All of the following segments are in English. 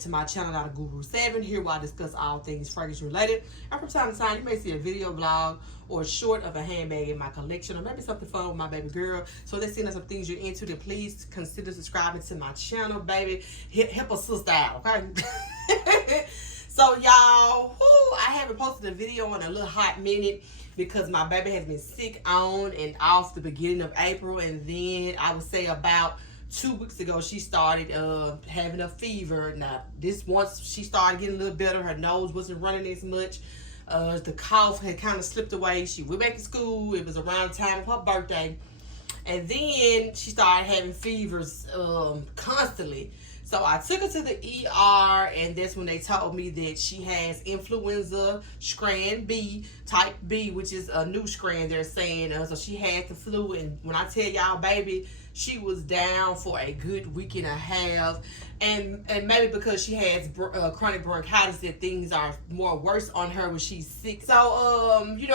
to my channel, Dr. Guru 7, here where I discuss all things fragrance related. And from time to time, you may see a video vlog or a short of a handbag in my collection, or maybe something fun with my baby girl. So let's see some things you're into, then please consider subscribing to my channel, baby. Help a sister out, okay? So y'all, I haven't posted a video in a little hot minute because my baby has been sick on and off the beginning of April, and then I would say about 2 weeks ago she started having a fever. Now this, once she started getting a little better, her nose wasn't running as much, the cough had kind of slipped away. She went back to school. It was around the time of her birthday, and then she started having fevers constantly. So I took her to the ER, and that's when they told me that she has influenza strand B, type B, which is a new strand they're saying. So she had the flu, and when I tell y'all, baby, she was down for a good week and a half. And maybe because she has chronic bronchitis, that things are more worse on her when she's sick. So, you know,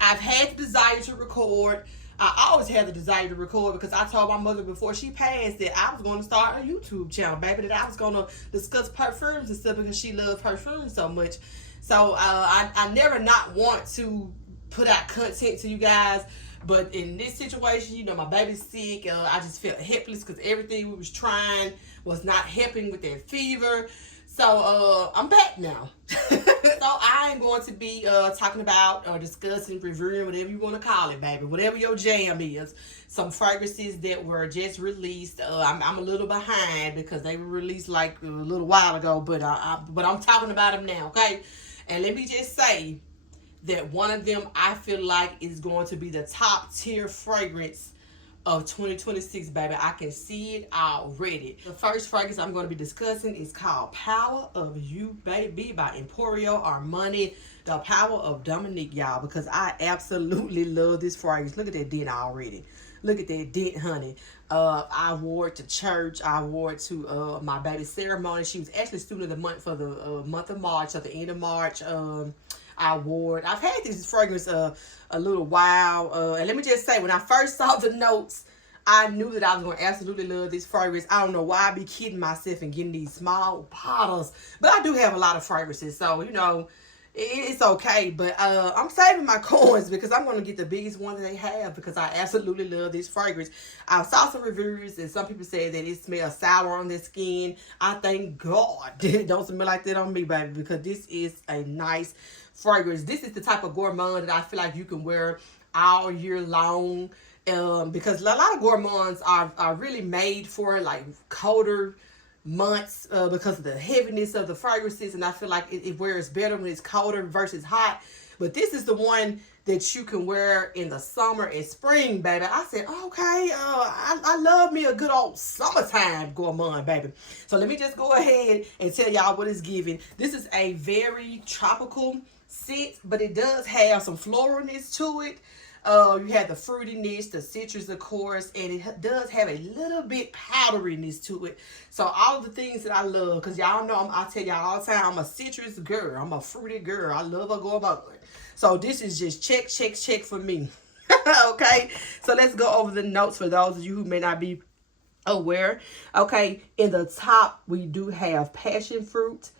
I've had the desire to record. I always had the desire to record because I told my mother before she passed that I was going to start a YouTube channel, baby, that I was going to discuss perfumes and stuff because she loved perfumes so much. So I never not want to put out content to you guys, but in this situation, you know, my baby's sick. I just felt helpless because everything we was trying was not helping with that fever. So I'm back now. So I am going to be talking about or discussing, reviewing, whatever you want to call it, baby, whatever your jam is. Some fragrances that were just released. I'm a little behind because they were released like a little while ago, but I'm talking about them now, okay? And let me just say that one of them I feel like is going to be the top tier fragrance of 2026, baby. I can see it already. The first fragrance I'm going to be discussing is called Power of You, Baby, by Emporio Armani. The Power of Dominique, y'all, because I absolutely love this fragrance. Look at that dent already. Look at that dent, honey. I wore it to church. I wore it to my baby's ceremony. She was actually student of the month for the month of March, at the end of March. I wore it. I've had this fragrance a little while. And let me just say, when I first saw the notes, I knew that I was going to absolutely love this fragrance. I don't know why I be kidding myself and getting these small bottles. But I do have a lot of fragrances. So, you know, it's okay. But I'm saving my coins because I'm going to get the biggest one that they have because I absolutely love this fragrance. I saw some reviews and some people said that it smells sour on their skin. I thank God it don't smell like that on me, baby, because this is a nice fragrance. This is the type of gourmand that I feel like you can wear all year long, because a lot of gourmands are really made for like colder months because of the heaviness of the fragrances, and I feel like it wears better when it's colder versus hot. But this is the one that you can wear in the summer and spring, baby. I said, okay, I love me a good old summertime gourmand, baby. So let me just go ahead and tell y'all what it's giving. This is a very tropical scent, but it does have some floralness to it. You have the fruitiness, the citrus, of course, and it does have a little bit powderiness to it. So all of the things that I love, because y'all know, I tell y'all all the time, I'm a citrus girl. I'm a fruity girl. I love a gourmand. So this is just check for me. Okay, so let's go over the notes for those of you who may not be aware. Okay, in the top, we do have passion fruit.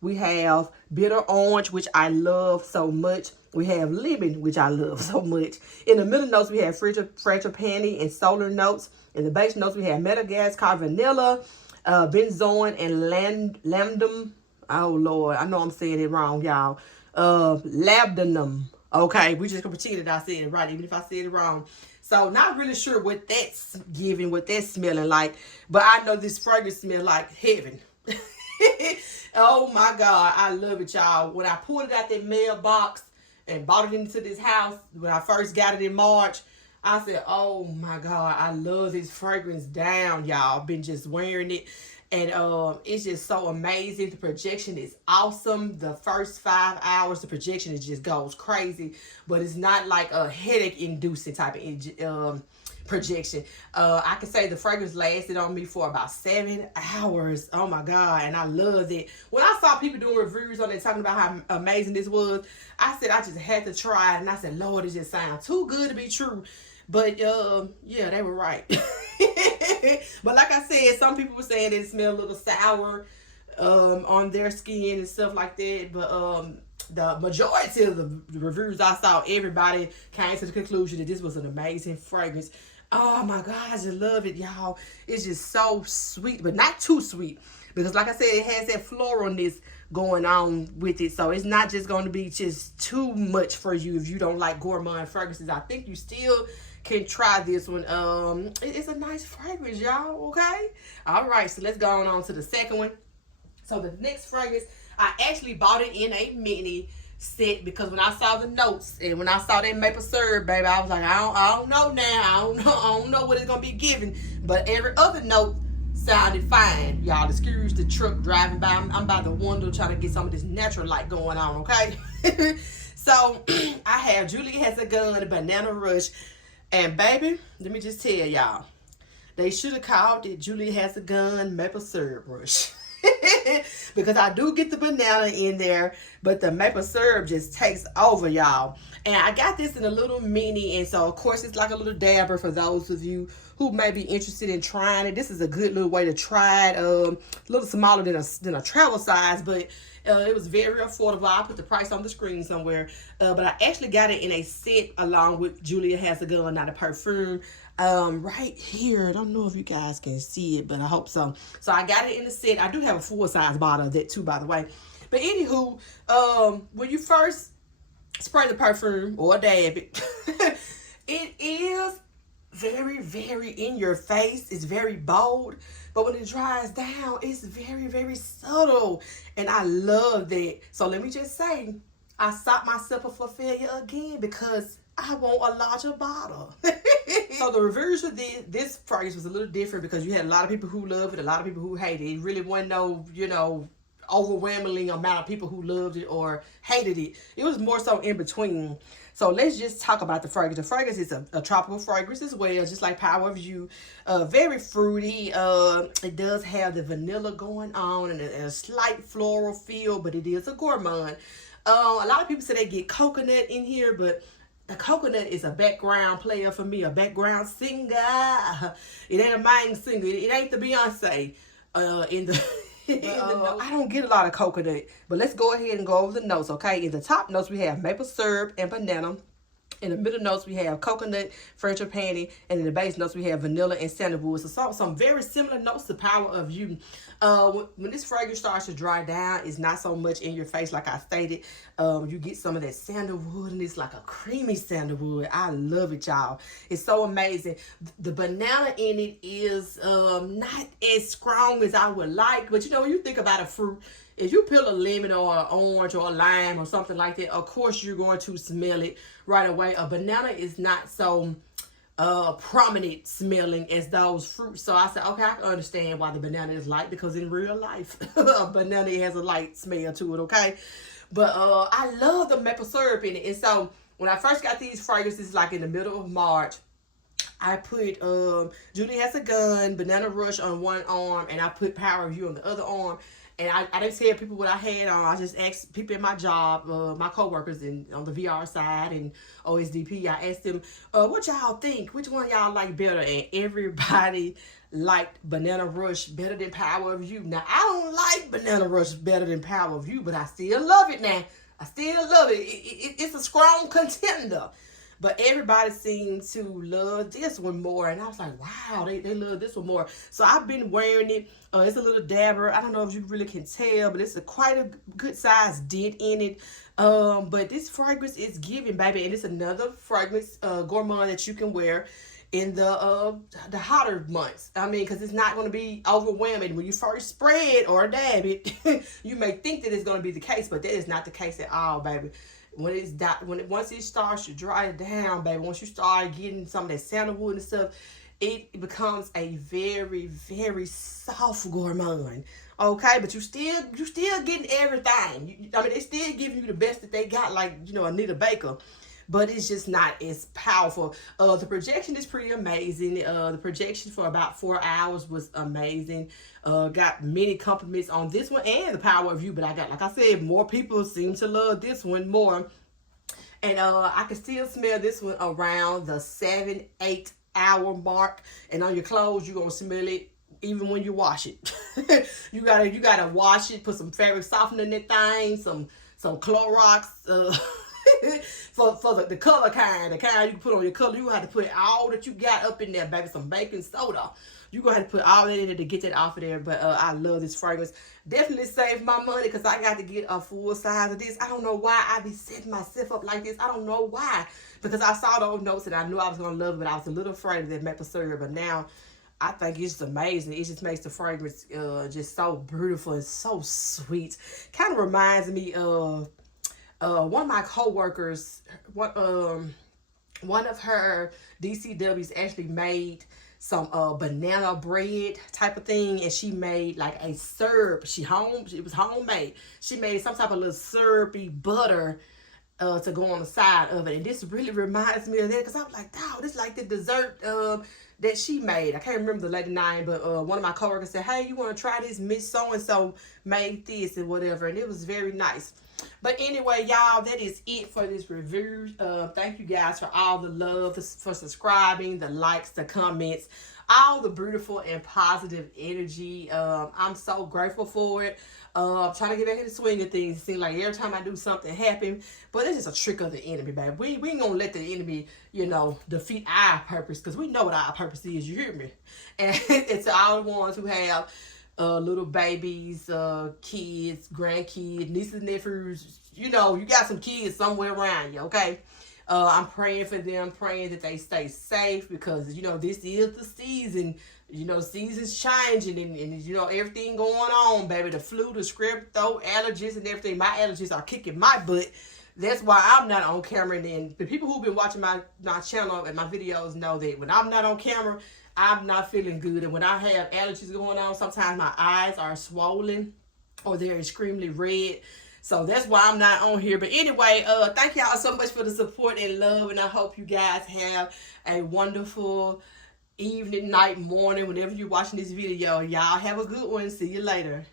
We have bitter orange, which I love so much. We have lemon, which I love so much. In the middle notes, we have frangipani and solar notes. In the base notes, we have Madagascar vanilla, benzoin, and lambdum. Oh, Lord. I know I'm saying it wrong, y'all. Labdanum. Okay, we just gonna pretend that I said it right, even if I said it wrong. So not really sure what that's giving, what that's smelling like. But I know this fragrance smells like heaven. Oh my God, I love it, y'all. When I pulled it out that mailbox and bought it into this house, when I first got it in March, I said, oh my God, I love this fragrance down, y'all. Been just wearing it. And it's just so amazing. The projection is awesome. The first 5 hours, the projection just goes crazy. But it's not like a headache-inducing type of projection. I can say the fragrance lasted on me for about 7 hours. Oh my God, and I loved it. When I saw people doing reviews on it talking about how amazing this was, I said I just had to try it, and I said, Lord, it just sounds too good to be true. But yeah, they were right. But like I said, some people were saying it smelled a little sour. on their skin and stuff like that. But the majority of the reviews I saw, everybody came to the conclusion that this was an amazing fragrance. Oh my God, I just love it, y'all. It's just so sweet, but not too sweet. Because like I said, it has that floralness going on with it. So it's not just going to be just too much for you if you don't like gourmand fragrances. I think you still can try this one. It's a nice fragrance, y'all, okay? All right, so let's go on to the second one. So the next fragrance, I actually bought it in a mini set because when I saw the notes and when I saw that maple syrup, baby, I was like, I don't know now. I don't know what it's gonna be giving. But every other note sounded fine, y'all. Excuse the truck driving by. I'm by the window trying to get some of this natural light going on, okay? So I have Julie Has a Gun, Banana Rush, and baby, let me just tell y'all, they should have called it Julie Has a Gun Maple Syrup Rush. Because I do get the banana in there, but the maple syrup just takes over, y'all. And I got this in a little mini, and so of course it's like a little dabber for those of you who may be interested in trying it. This is a good little way to try it. A little smaller than a travel size, but it was very affordable. I'll put the price on the screen somewhere. But I actually got it in a set along with Julia Has a Gun, not a perfume. Right here. I don't know if you guys can see it, but I hope so. So I got it in the set. I do have a full size bottle of that too, by the way. But anywho, when you first spray the perfume or dab it, it is very, very in your face. It's very bold. But when it dries down, it's very, very subtle. And I love that. So let me just say, I stopped myself up for failure again because I want a larger bottle. So the reviews for this fragrance was a little different because you had a lot of people who love it, a lot of people who hate it. It really wasn't no, overwhelmingly amount of people who loved it or hated it. It was more so in between. So let's just talk about the fragrance. The fragrance is a tropical fragrance as well, just like Power of You. Very fruity. It does have the vanilla going on and a slight floral feel, but it is a gourmand. A lot of people say they get coconut in here, but the coconut is a background player for me, a background singer. It ain't a main singer. It ain't the Beyonce in the... I don't get a lot of coconut, but let's go ahead and go over the notes, okay? In the top notes, we have maple syrup and banana. In the middle notes, we have coconut, frangipani, and in the base notes, we have vanilla and sandalwood. So some very similar notes to Power of You. When this fragrance starts to dry down, it's not so much in your face like I stated. You get some of that sandalwood, and it's like a creamy sandalwood. I love it, y'all. It's so amazing. The banana in it is not as strong as I would like, but when you think about a fruit, if you peel a lemon or an orange or a lime or something like that, of course you're going to smell it right away. A banana is not so prominent smelling as those fruits. So I said, okay, I can understand why the banana is light, because in real life, a banana has a light smell to it, okay? But I love the maple syrup in it. And so when I first got these fragrances, like in the middle of March, I put Julie Has a Gun, Banana Rush on one arm, and I put Power of You on the other arm. And I didn't tell people what I had on. I just asked people in my job, my coworkers on the VR side and OSDP. I asked them, what y'all think? Which one y'all like better? And everybody liked Banana Rush better than Power of You. Now, I don't like Banana Rush better than Power of You, but I still love it now. I still love it. It's a strong contender. But everybody seemed to love this one more. And I was like, wow, they love this one more. So I've been wearing it. It's a little dabber. I don't know if you really can tell, but it's quite a good size dent in it. But this fragrance is giving, baby. And it's another fragrance, gourmand, that you can wear in the hotter months. I mean, because it's not going to be overwhelming. When you first spray it or dab it, you may think that it's going to be the case, but that is not the case at all, baby. Once it starts to dry down, baby, once you start getting some of that sandalwood and stuff, it becomes a very, very soft gourmand. Okay, but you still getting everything. I mean, they still giving you the best that they got, like Anita Baker, but it's just not as powerful. The projection is pretty amazing. The projection for about 4 hours was amazing. Got many compliments on this one and the Power of You, but I got, like I said, more people seem to love this one more. And I can still smell this one around the 7-8 hour mark. And on your clothes, you're going to smell it even when you wash it. you gotta wash it, put some fabric softener in that thing, some Clorox, for the color kind, the kind you can put on your color. You have to put all that you got up in there, baby. Some baking soda. You gonna have to put all that in there to get that off of there. But I love this fragrance. Definitely saved my money because I got to get a full size of this. I don't know why I be setting myself up like this. I don't know why. Because I saw those notes and I knew I was gonna love it, but I was a little afraid of that maple syrup. But now I think it's just amazing. It just makes the fragrance just so beautiful and so sweet. Kind of reminds me of one of my coworkers. One of her DCWs actually made some banana bread type of thing, and she made like a syrup. It was homemade. She made some type of little syrupy butter to go on the side of it, and this really reminds me of that because I was like, "Wow, this is like the dessert that she made." I can't remember the lady name, but one of my coworkers said, "Hey, you want to try this? Miss So and So made this and whatever," and it was very nice. But anyway, y'all, that is it for this review. Thank you guys for all the love, for subscribing, the likes, the comments, all the beautiful and positive energy. I'm so grateful for it. I'm trying to get back in the swing of things. It seems like every time I do something happen, but it's just a trick of the enemy, baby. We ain't gonna let the enemy, defeat our purpose, because we know what our purpose is. You hear me? And it's all the ones who have little babies, kids, grandkids, nieces and nephews. You got some kids somewhere around you, okay? I'm praying for them, praying that they stay safe, because, this is the season. Season's changing, and everything going on, baby. The flu, the strep throat, allergies, and everything. My allergies are kicking my butt. That's why I'm not on camera. And the people who've been watching my channel and my videos know that when I'm not on camera, I'm not feeling good. And when I have allergies going on, sometimes my eyes are swollen or they're extremely red. So that's why I'm not on here. But anyway, thank y'all so much for the support and love. And I hope you guys have a wonderful evening, night, morning, whenever you're watching this video. Y'all have a good one. See you later.